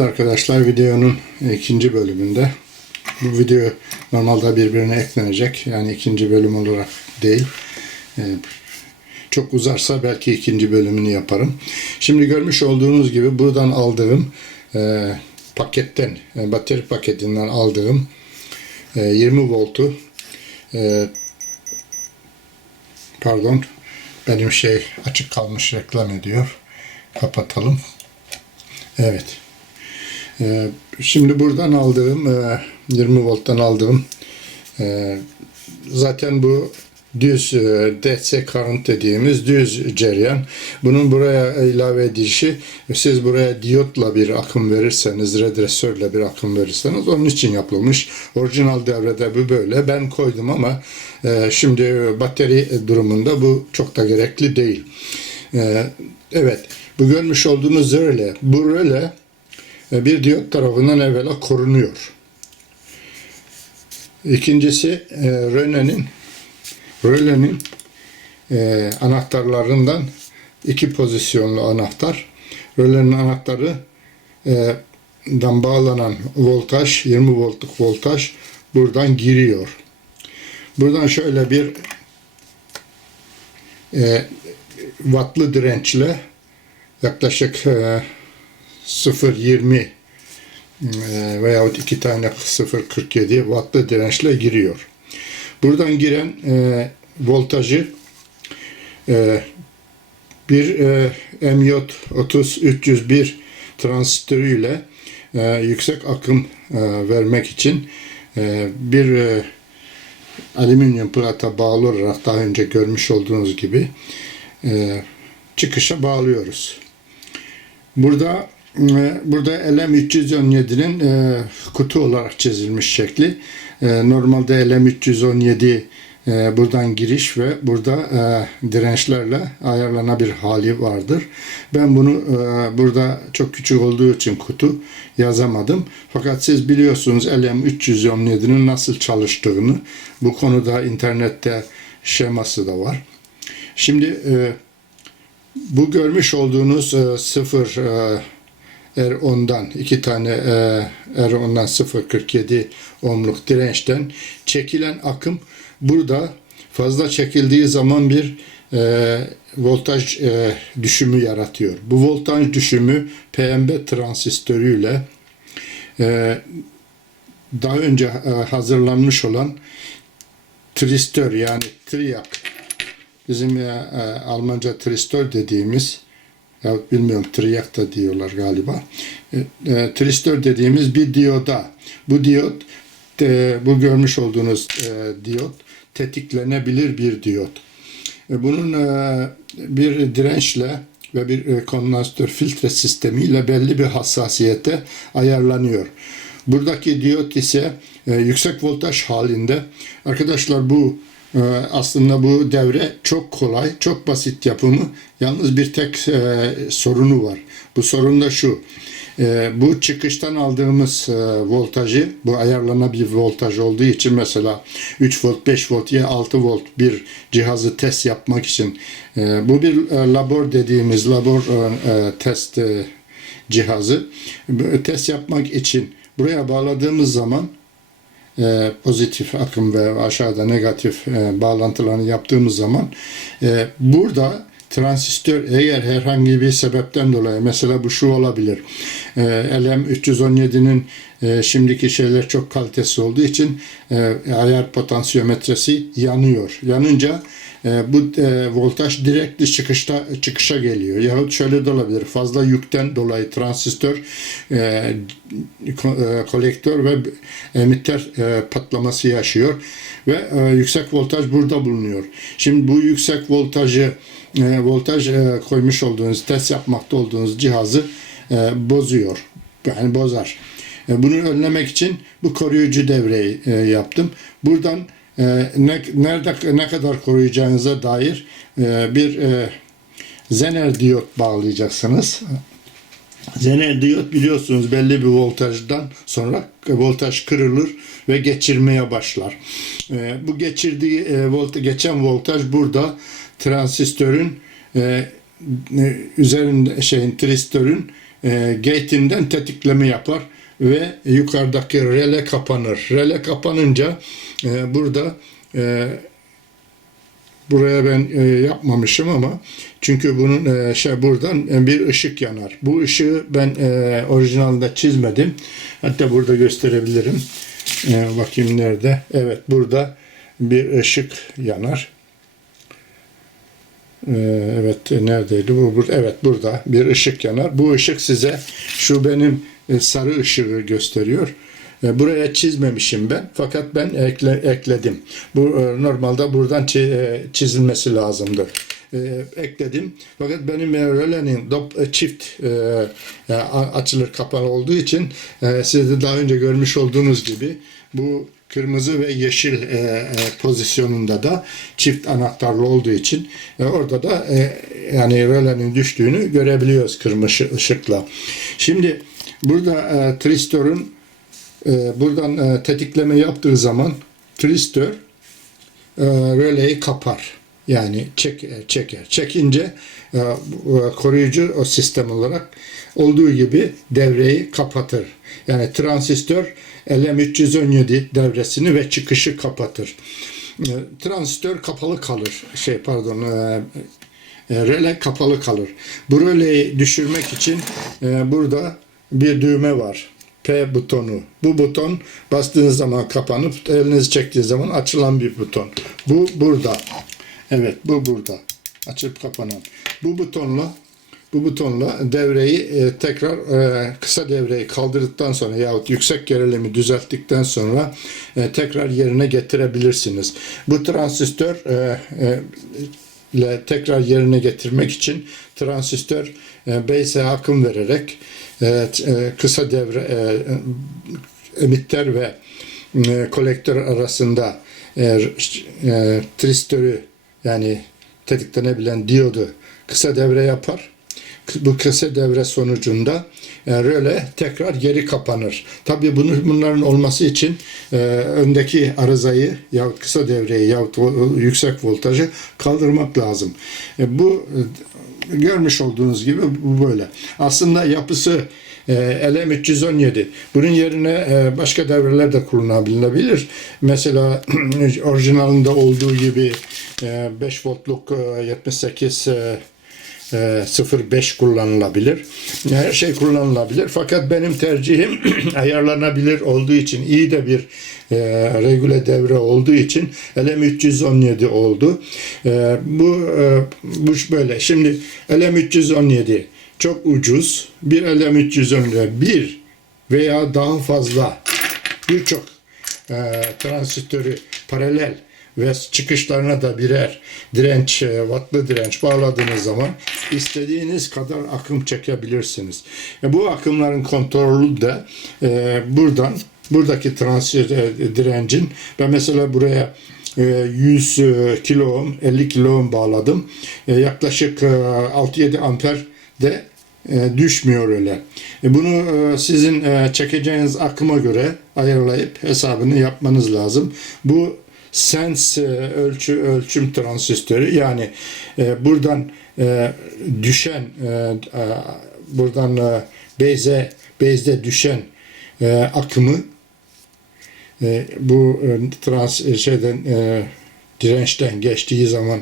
Arkadaşlar videonun ikinci bölümünde bu video normalde birbirine eklenecek. Yani ikinci bölüm olarak değil. Ee, Çok uzarsa belki ikinci bölümünü yaparım. Şimdi görmüş olduğunuz gibi buradan aldığım e, paketten, e, batarya paketinden aldığım e, 20 voltu e, pardon benim şey açık kalmış reklam ediyor. Kapatalım. Evet. Ee, Şimdi buradan aldığım e, 20 volttan aldığım e, zaten bu düz e, DC current dediğimiz düz cereyan. Bunun buraya ilave edilişi siz buraya diyotla bir akım verirseniz, redresörle bir akım verirseniz onun için yapılmış. Orijinal devrede bu böyle. Ben koydum ama e, şimdi batarya durumunda bu çok da gerekli değil. E, Evet, bu görmüş olduğunuz röle, bu röle e, bir diyot tarafından evvela korunuyor. İkincisi e, rölenin rölenin e, anahtarlarından iki pozisyonlu anahtar. Rölenin anahtarı e, dan bağlanan voltaj 20 voltluk voltaj buradan giriyor. Buradan şöyle bir e, wattlı dirençle yaklaşık e, 0.20 e, veyahut iki tane 0.47 wattlı dirençle giriyor. Buradan giren e, voltajı e, bir e, MJ 30301 transistörüyle e, yüksek akım e, vermek için e, bir e, alüminyum plata bağlı olarak daha önce görmüş olduğunuz gibi e, çıkışa bağlıyoruz. Burada burada LM317'nin e, kutu olarak çizilmiş şekli. E, normalde LM317 e, buradan giriş ve burada dirençlerle ayarlanabilir hali vardır. Ben bunu burada çok küçük olduğu için kutu yazamadım. Fakat siz biliyorsunuz LM317'nin nasıl çalıştığını. Bu konuda internette şeması da var. Şimdi bu görmüş olduğunuz sıfır R10'dan iki tane e, R10'dan 0.47 ohmluk dirençten çekilen akım burada fazla çekildiği zaman bir e, voltaj e, düşümü yaratıyor. Bu voltaj düşümü PMB transistörüyle e, daha önce e, hazırlanmış olan tristör yani triak bizim ya, e, Almanca tristör dediğimiz ya bilmiyorum triyak da diyorlar galiba. E, e, tristör dediğimiz bir diyoda. Bu diyot e, bu görmüş olduğunuz e, diyot tetiklenebilir bir diyot. E, bunun e, bir dirençle ve bir e, kondansatör filtre sistemiyle belli bir hassasiyete ayarlanıyor. Buradaki diyot ise e, yüksek voltaj halinde. Arkadaşlar bu aslında bu devre çok kolay, çok basit yapımı. Yalnız bir tek e, sorunu var. Bu sorun da şu. E, bu çıkıştan aldığımız e, voltajı, bu ayarlanabilir voltaj olduğu için mesela 3 volt, 5 volt ya 6 volt bir cihazı test yapmak için bu bir labor dediğimiz labor test cihazı. Test yapmak için buraya bağladığımız zaman e, pozitif akım ve aşağıda negatif e, bağlantılarını yaptığımız zaman e, burada transistör eğer herhangi bir sebepten dolayı mesela bu şu olabilir. E, LM317'nin e, şimdiki şeyler çok kalitesi olduğu için e, ayar potansiyometresi yanıyor. Yanınca e, bu e, voltaj direkt çıkışta çıkışa geliyor. Yahut şöyle de olabilir. Fazla yükten dolayı transistör e, e, kolektör ve emitter e, patlaması yaşıyor ve e, yüksek voltaj burada bulunuyor. Şimdi bu yüksek voltajı e, voltaj e, koymuş olduğunuz test yapmakta olduğunuz cihazı e, bozuyor. Yani bozar. Bunu önlemek için bu koruyucu devreyi yaptım. Buradan ne, nerede ne kadar koruyacağınıza dair bir zener diyot bağlayacaksınız. Zener diyot biliyorsunuz belli bir voltajdan sonra voltaj kırılır ve geçirmeye başlar. Bu geçirdiği e, volt geçen voltaj burada transistörün e, üzerinde şeyin transistörün e, gate'inden tetikleme yapar ve yukarıdaki rele kapanır. Rele kapanınca e, burada e, buraya ben e, yapmamışım ama çünkü bunun e, şey buradan e, bir ışık yanar. Bu ışığı ben e, orijinalde çizmedim. Hatta burada gösterebilirim. E, bakayım nerede? Evet burada bir ışık yanar. E, evet e, neredeydi bu? Burada, evet burada bir ışık yanar. Bu ışık size şu benim e, sarı ışığı gösteriyor. E, Buraya çizmemişim ben fakat ben ekle, ekledim. Bu normalde buradan çi- çizilmesi lazımdı. Ekledim. Fakat benim e, çift açılır kapalı olduğu için e, siz de daha önce görmüş olduğunuz gibi bu kırmızı ve yeşil e, e, pozisyonunda da çift anahtarlı olduğu için e, orada da e, yani rölenin düştüğünü görebiliyoruz kırmızı ışıkla. Şimdi burada e, tristörün e, buradan e, tetikleme yaptığı zaman tristör e, röleyi kapar. Yani çek, e, çeker. Çekince e, e, koruyucu o sistem olarak olduğu gibi devreyi kapatır. Yani transistör LM317 devresini ve çıkışı kapatır. E, transistör kapalı kalır. Şey pardon e, e, röle kapalı kalır. Bu röleyi düşürmek için burada bir düğme var. P butonu. Bu buton bastığınız zaman kapanıp elinizi çektiğiniz zaman açılan bir buton. Bu burada. Evet bu burada. Açıp kapanan. Bu butonla bu butonla devreyi e, tekrar e, kısa devreyi kaldırdıktan sonra yahut yüksek gerilimi düzelttikten sonra e, tekrar yerine getirebilirsiniz. Bu transistör e, e, ile tekrar yerine getirmek için transistör e, base'e akım vererek e, e, kısa devre e, emitter ve e, kolektör arasında e, e, tristörü yani tetiklenebilen diyodu kısa devre yapar. Bu kısa devre sonucunda e, röle tekrar geri kapanır. Tabii bunu, bunların olması için e, öndeki arızayı yahut kısa devreyi yahut yüksek voltajı kaldırmak lazım. E, bu e, görmüş olduğunuz gibi bu böyle. Aslında yapısı e, LM317. Bunun yerine e, başka devreler de kullanılabilir. Mesela orijinalinde olduğu gibi 5 voltluk e, 78 e, e, 05 kullanılabilir. Her şey kullanılabilir. Fakat benim tercihim ayarlanabilir olduğu için iyi de bir e, regüle devre olduğu için LM317 oldu. E, bu e, bu böyle. Şimdi LM317 çok ucuz. Bir LM317 bir veya daha fazla birçok e, transistörü paralel ve çıkışlarına da birer direnç, e, wattlı direnç bağladığınız zaman istediğiniz kadar akım çekebilirsiniz. E, bu akımların kontrolü de e, buradan buradaki transistör e, direncin ben mesela buraya e, 100 e, kilo ohm, 50 kilo ohm bağladım. E, yaklaşık e, 6-7 amper de e, düşmüyor öyle. E, bunu e, sizin e, çekeceğiniz akıma göre ayarlayıp hesabını yapmanız lazım. Bu sense e, ölçü ölçüm transistörü yani e, buradan e, düşen e, buradan e, beze bezde düşen e, akımı e, bu e, trans e, şeyden e, dirençten geçtiği zaman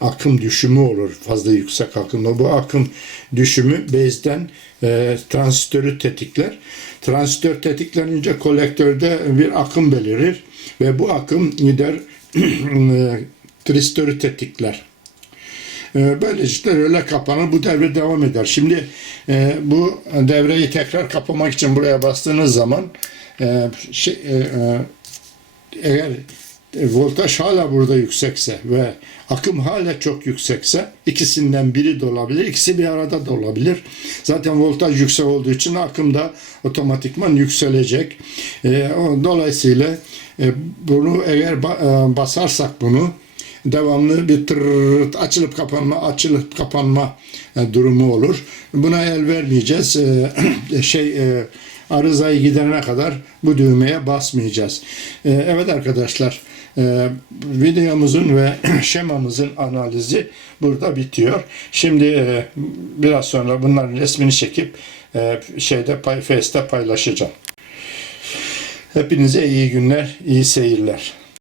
akım düşümü olur fazla yüksek akımda. Bu akım düşümü bezden e, transistörü tetikler. Transistör tetiklenince kolektörde bir akım belirir ve bu akım gider e, transistörü tetikler. E, Böylelikle röle kapanır. Bu devre devam eder. Şimdi e, bu devreyi tekrar kapamak için buraya bastığınız zaman e, şey, e, e, eğer e, voltaj hala burada yüksekse ve akım hala çok yüksekse ikisinden biri de olabilir. ikisi bir arada da olabilir. Zaten voltaj yüksek olduğu için akım da otomatikman yükselecek. E, dolayısıyla e, bunu eğer ba- e, basarsak bunu devamlı bir tırırt açılıp kapanma açılıp kapanma e, durumu olur. Buna el vermeyeceğiz. E, şey e, arızayı giderene kadar bu düğmeye basmayacağız. E, evet arkadaşlar e, videomuzun ve şemamızın analizi burada bitiyor. Şimdi e, biraz sonra bunların resmini çekip e, şeyde pay, Face'te paylaşacağım. Hepinize iyi günler, iyi seyirler.